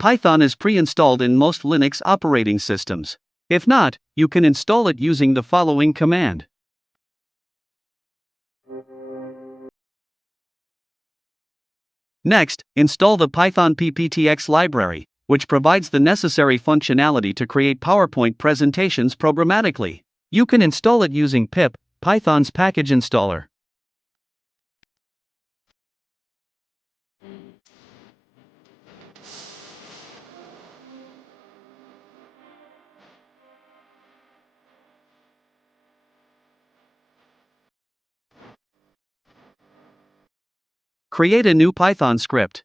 Python is pre-installed in most Linux operating systems. If not, you can install it using the following command. Next, install the Python-pptx library, which provides the necessary functionality to create PowerPoint presentations programmatically. You can install it using pip, Python's package installer. Create a new Python script.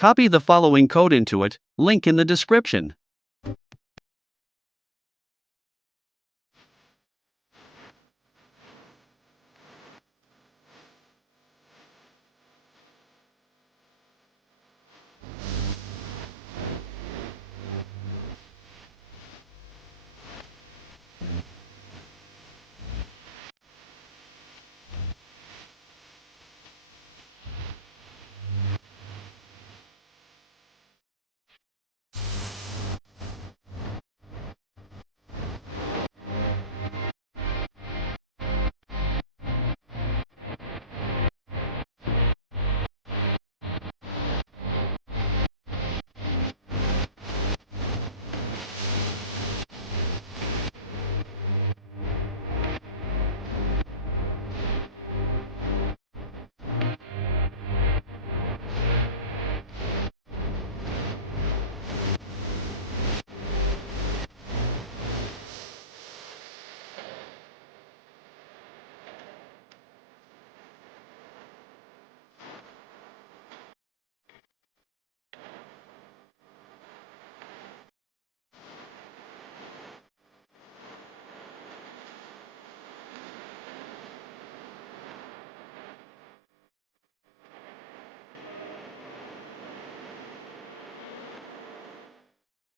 Copy the following code into it, link in the description.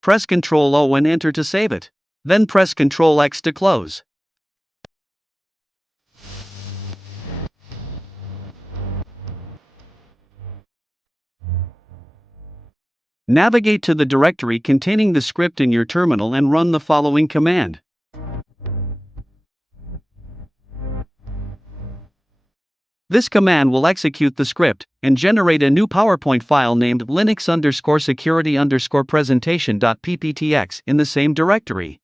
Press Ctrl O and Enter to save it. Then press Ctrl X to close. Navigate to the directory containing the script in your terminal and run the following command. This command will execute the script and generate a new PowerPoint file named linux_security_presentation.pptx in the same directory.